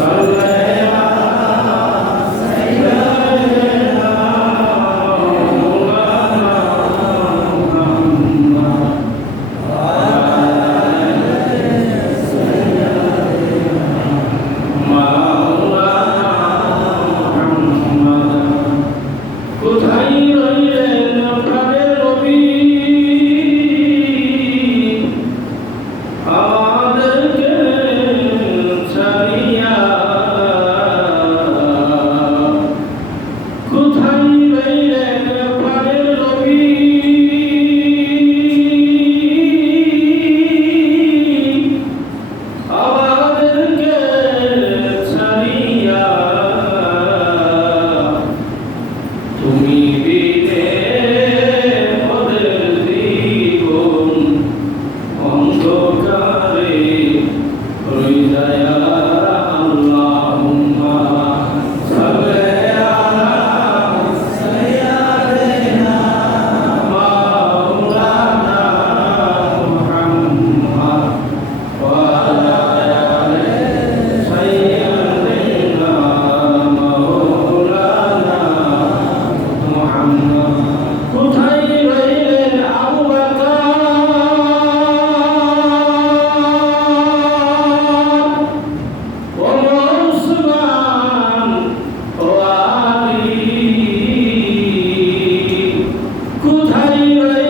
Salah. உங்களை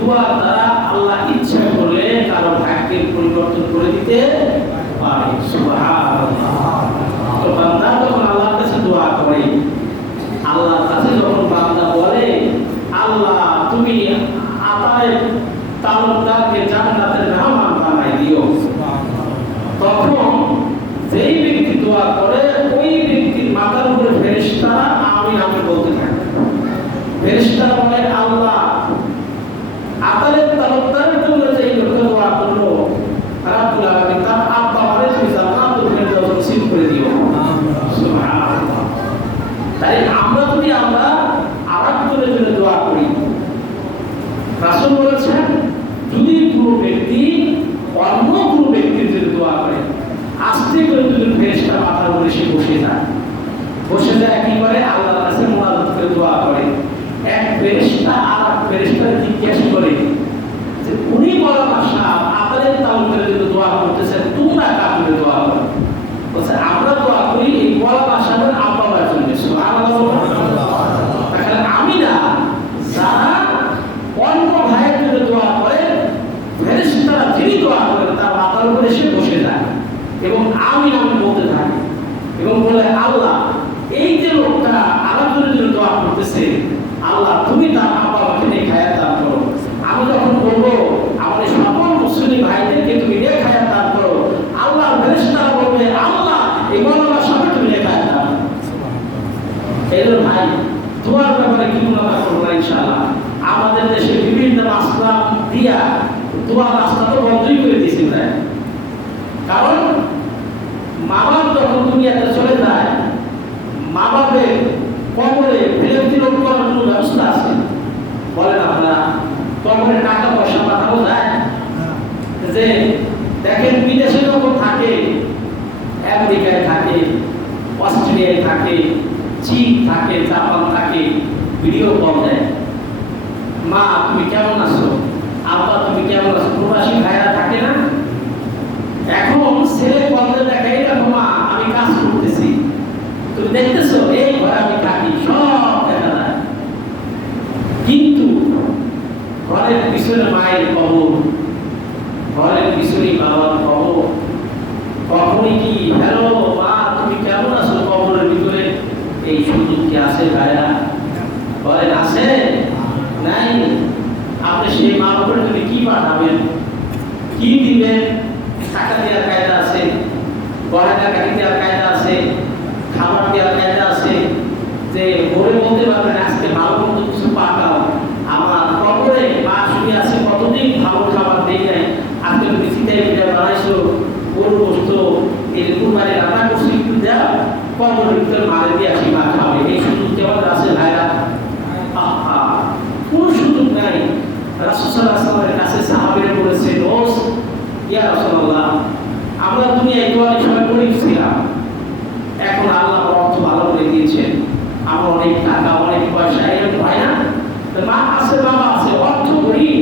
দোয়া দ্বারা আল্লাহ desenvolver এদের ভাই দোয়ার ব্যাপারে কি মোলাকা করব না ইনশাআল্লাহ? আমাদের দেশে বিভিন্ন রাস্তা দিয়া দোয়ার রাস্তা তো বন্ধই করে দিয়েছে প্রায়। কারণ মা বাপ যখন দুনিয়াতে চলে যায় মা বাপের কবরে ফেলে দিল মা, তুমি কেমন আছো? আব্বা, তুমি কেমন আছো? প্রবাসী ভাইরা থাকে না? এখন ছেলে দেখে মা, আমি কাজ করতেছি। তুমি দেখতেছো, এই ঘরে আমি থাকি। সব দেখা যায়। কিন্তু ঘরের পিছনে মায়ের কবর, ঘরের পিছনে বাবার কবর। কখনই কি, হ্যালো, মা, তুমি কেমন আছো? কবরের ভিতরে এই সুযোগ কি আছে ভাইরা। ঘরের আছে? নাই আপনি সেই মা তুমি কি পাঠাবেন, কি দিবেন? টাকা দেওয়ার কায়দা আছে, গয়না কাটি দেওয়ার কায়দা আছে খাবার দেওয়ার কায়দা আছে, যে ভোরে বলতে পারবেন আজকে ভালো মতো কিছু পাঠাও আমার কবরে মা শুয়ে আছে কতদিন ভালো খাবার দেই নাই আজকে তুমি চিন্তায় পিঠা বানাইছো গরু বসতো এই কুরবানি রান্না করছি একটু দাও কবরের ভিতরে মারে দিয়ে আসি মা খাবে এই সুযোগ কেমন আছে ভাইরা আহা কোন সুযোগ নাই রাসূলের কাছে সাহাবীরা বলেছে দোস্ত আমরা দুনিয়ায় তো অনেক সময় গরিব ছিলাম। এখন আল্লাহ অর্থ ভালো করে দিয়েছেন। আমরা অনেক টাকা, অনেক পয়সা এরকম হয় না? মা আছে, বাবা আছে, অর্থ গরিব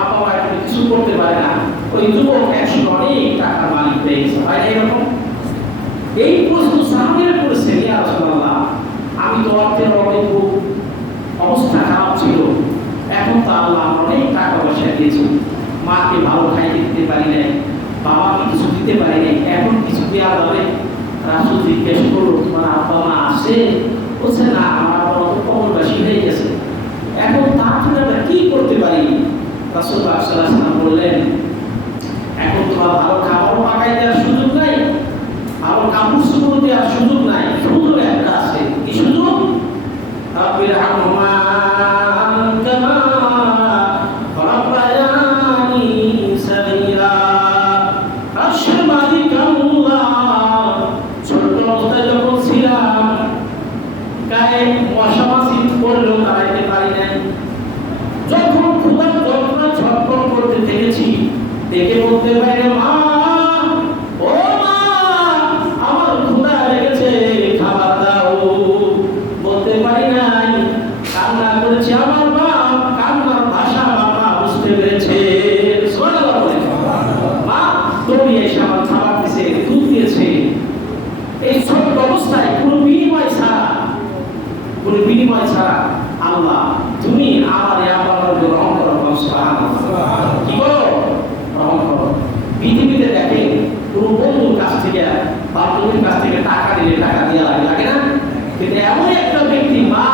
আপা মা কিছু করতে পারে না। ওই যুবক একসময় অনেক টাকার মালিক হয়ে গেছে হয় না এরকম? এই প্রশ্ন সাহাবীরা করেছেন, ইয়া রাসূলুল্লাহ, আমি তো অর্থের অনেক অবস্থা খারাপ ছিল। এখন তো আল্লাহ অনেক টাকা পয়সা দিয়েছে মাকে ভালো খাইতে দিতে পারি নাই, বাবাকে কিছু দিতে পারি নাই, এখন কিছু দেওয়া যাবে? রাসুল জিজ্ঞেস করল, তোমার আব্বা মা আসে বলছে, না, আমার আব্বা তো কবরবাসী হয়ে গেছে। এখন তার জন্য আমরা কি করতে পারি? রাসুল সাল্লাম বললেন, এখন তোমার ভালো খাবারও পাকাই দেওয়ার সুযোগ নাই, ভালো কাপড় চোপড় দেওয়ার সুযোগ নাই সুযোগ একটা আছে। কি সুযোগ? রব্বির হামহুমা দাঁড়াইতে পারি নাই। যখন ক্ষুধার যন্ত্রণা ছটফট করতে দেখেছি দেখে বলতে পারি মা কোনো বিনিময় ছাড়া আল্লাহ তুমি আমার এই আমার গ্রহণ করো। কি করো? গ্রহণ করো। পৃথিবীতে দেখে কোনো বন্ধুর কাছ থেকে বান্ধবীর কাছ থেকে টাকা দিলে টাকা দেওয়া লাগে লাগে না? কিন্তু এমন একটা ব্যক্তি মা